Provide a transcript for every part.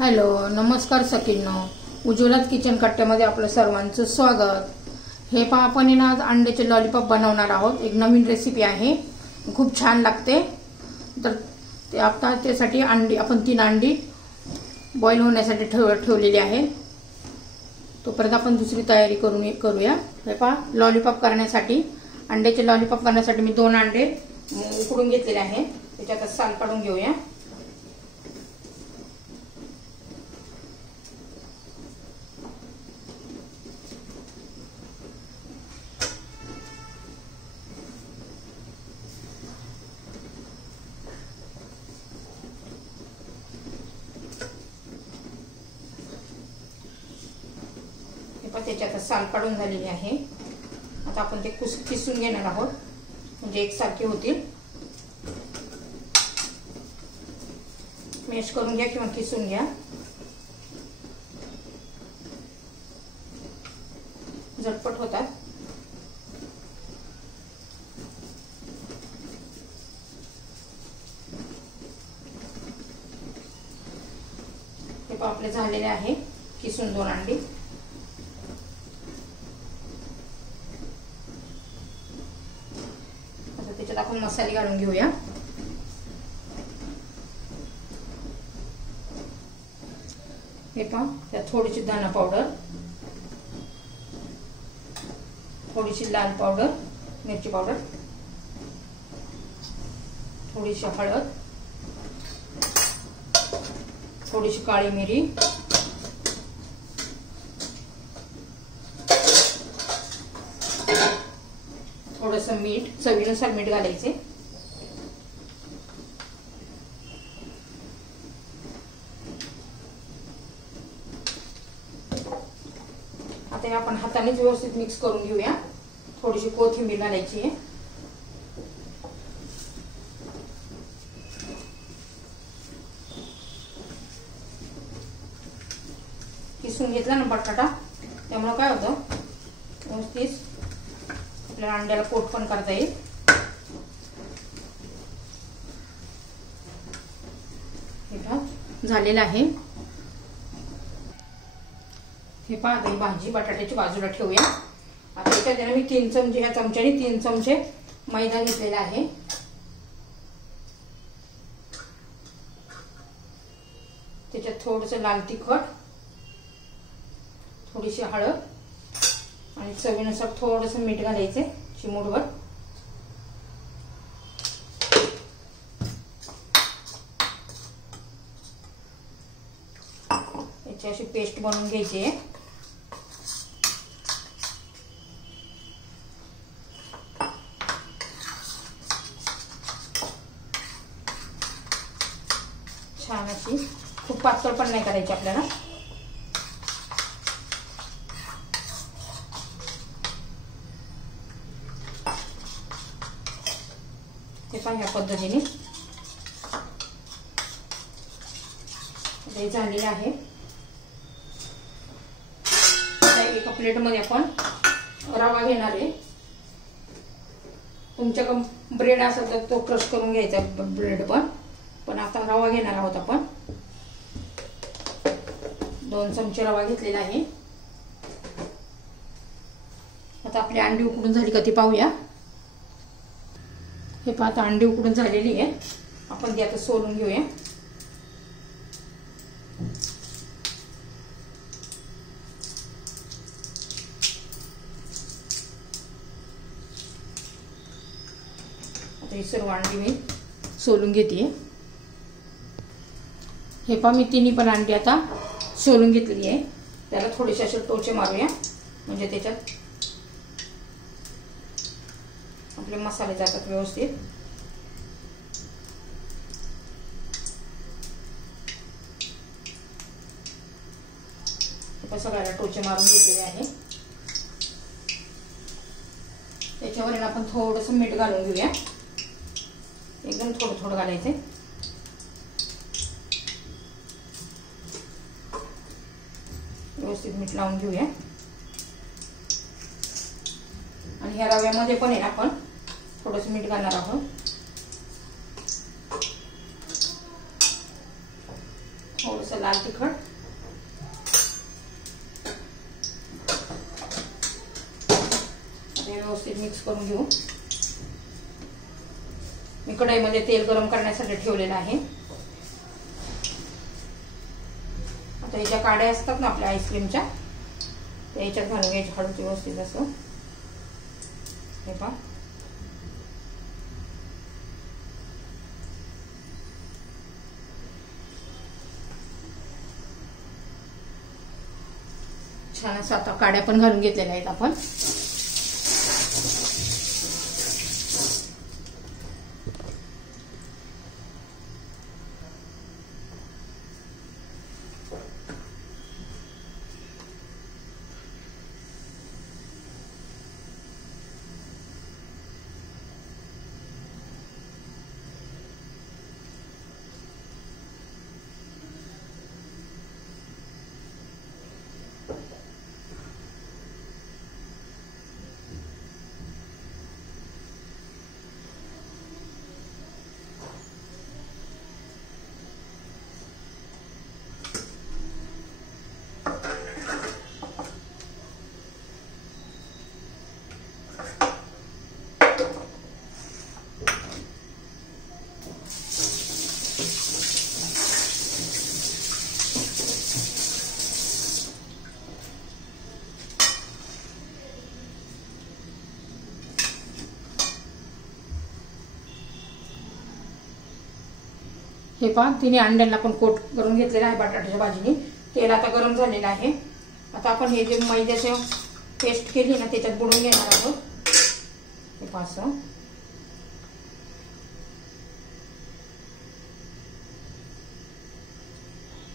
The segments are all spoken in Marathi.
हॅलो, नमस्कार सखींनो. उज्ज्वलात किचन कट्ट्यामध्ये आपलं सर्वांचं स्वागत. हे पहा, आपण आज अंड्याचे लॉलीपॉप बनवणार आहोत. एक नवीन रेसिपी आहे, खूप छान लागते. तर ते आता त्यासाठी आपण 3 अंडी बॉईल होण्यासाठी ठेवलेली आहे. तोपर्यंत आपण दुसरी तयारी करूया. हे पहा, लॉलीपॉप करण्यासाठी अंड्याचे लॉलीपॉप करण्यासाठी मी 2 अंडे उकडून घेतलेले आहे. त्याच्यात साल काढून घेऊया. त्याच्यात साल काढून झालेली आहे. आता आपण ते किसून घेणार आहोत, म्हणजे एकसारखे होतील. मॅश करून घ्या किंवा किसून घ्या. झटपट होतात. हे पण आपले झालेले आहे किसून 2 अंडी. त्याच्यात आपण मसाले घालून घेऊया. हे पहा, त्यात थोडीशी धना पावडर, थोडीशी लाल पावडर, मिरची पावडर, थोडीशी हळद, थोडीशी काळी मिरी, थोडंसं मीठ, चवीनुसार मीठ घालायचे. आता हे आपण हातानेच व्यवस्थित मिक्स करून घेऊया. थोडीशी कोथिंबीर घालायची आहे. किसून घेतला ना बटाटा, त्यामुळे काय होतं, व्यवस्थित आपल्याला अंड्याला कोट पण करता येईल. हे पहा, झालेलं आहे. हे पहा, आता ही भाजी बटाट्याची बाजूला ठेवूया. आता याच्यात मी 3 चमचे, ह्या चमच्याने 3 चमचे मैदा घेतलेला आहे. त्याच्यात थोडंसं लाल तिखट, थोडीशी हळद आणि चवीनुसार थोडंसं मीठ घालायचे, चिमूटभर. याची अशी पेस्ट बनवून घ्यायची आहे. छान अशी, खूप पातळ पण नाही करायची आपल्याला. ते पण ह्या पद्धतीने ते झालेले आहे. एका प्लेटमध्ये आपण रवा घेणार आहे. तुमच्याकडे ब्रेड असेल तर तो क्रश करून घ्यायचा, ब्रेड पण आता रवा घेणार आहोत आपण. 2 चमचे रवा घेतलेला आहे. आता आपली अंडी उकडून झाली का ती पाहूया. हे पहा, आता अंडी उकडून झालेली आहे. आपण ती आता सोलून घेऊया. आता ही सर्व अंडी मी सोलून घेते. हे पहा, मी 3 पण अंडी आता सोलून घेतलेली आहे. त्याला थोडेसे असे टोचे मारूया, म्हणजे त्याच्यात आपले मसाले जातात व्यवस्थित. सगळ्याला टोचे मारून घेतलेले आहे. त्याच्यावर आपण थोडंसं मीठ घालून घेऊया. एकदम थोडं थोडं घालायचे. व्यवस्थित मीठ लावून घेऊया. आणि ह्या रव्यामध्ये पण आहे आपण थोडंसं मीठ घालणार आहोत. थोडंसं लाल तिखट, व्यवस्थित मिक्स करून घेऊ। मी कढईमध्ये तेल गरम करण्यासाठी ठेवलेलं आहे। आता हे ज्या काड्या असतात ना आपल्या आईस्क्रीमच्या, त्या याच्यात घालून घ्यायच्या हळूच व्यवस्थित असं। हे पहा, छान असं आता काड्या पण घालून घेतलेल्या आहेत आपण। हे पहा, तिने अंड्याला पण कोट करून घेतलेला आहे बटाट्याच्या भाजीने। तेल आता गरम झालेलं आहे। आता आपण हे जे मैद्याची पेस्ट केली ना त्याच्यात बुडवून घेणार आहोत। हे पहा असं।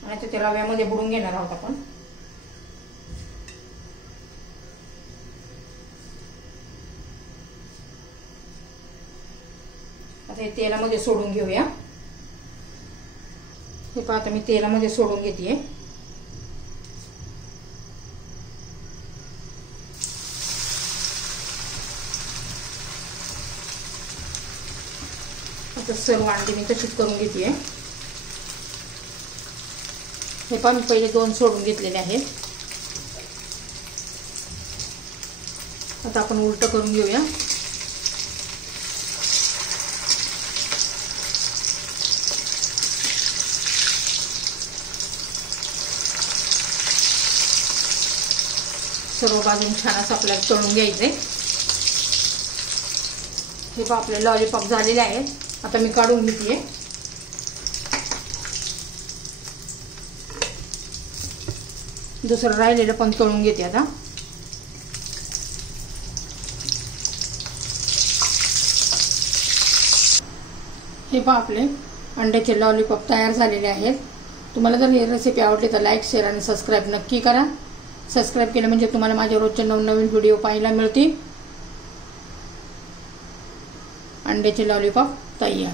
आणि ते रव्यामध्ये बुडवून घेणार आहोत आपण। आता हे तेलामध्ये सोडून घेऊया। हे पहा, आता मी तेलामध्ये सोडून घेते। आता सर्व अंडी मी तशीच करून घेते। हे पहा, मी पहिले 2 सोडून घेतलेले आहेत। आता आपण उलट करून घेऊया। सर्व बाजून छान असं आपल्याला तळून घ्यायचंय। हे पहा, आपले लॉलीपॉप झालेले आहेत। आता मी काढून घेते। दुसरं राहिलेलं पण तळून घेते आता। हे पहा, आपले अंड्याचे लॉलीपॉप तयार झालेले आहेत। तुम्हाला जर ही रेसिपी आवडली तर लाईक, शेअर आणि सबस्क्राईब नक्की करा। सबस्क्राईब केलं म्हणजे तुम्हाला माझे रोजचे नवनवीन व्हिडिओ पाहायला मिळतील। अंड्याचे लॉलीपॉप तयार।